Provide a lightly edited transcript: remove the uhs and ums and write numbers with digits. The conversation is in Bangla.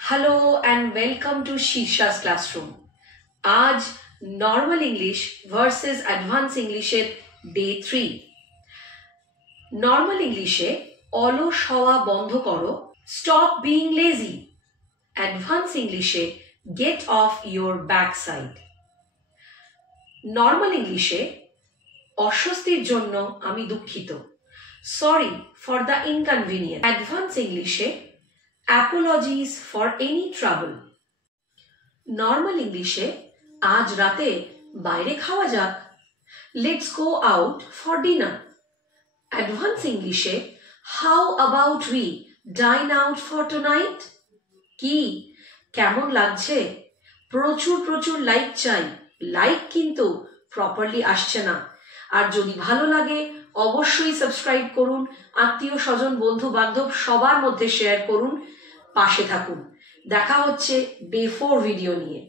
Hello and welcome to Shirsha's classroom. आज नॉर्मल इंग्लिश वर्सेस एडवांस इंग्लिशेर डे 3। नॉर्मल इंग्लिशे অলস হওয়া বন্ধ করো, স্টপ বিং লেজি। অ্যাডভান্স ইংলিশে get off your backside. Normal ইংলিশে অস্বস্তির জন্য আমি দুঃখিত, sorry for the inconvenience. Advance ইংলিশে apologies for any trouble. Normal ইংলিশে আজ রাতে বাইরে খাওয়া যাক, let's go out for dinner. Advance ইংলিশে how about we dine out for tonight. কি কেমন লাগছে? প্রচুর প্রচুর লাইক চাই, লাইক কিন্তু প্রপারলি আসছে না। আর যদি ভালো লাগে অবশ্যই সাবস্ক্রাইব করুন, আত্মীয় স্বজন বন্ধু বান্ধব সবার মধ্যে শেয়ার করুন, পাশে থাকুন। দেখা হচ্ছে ডে 4 ভিডিও নিয়ে।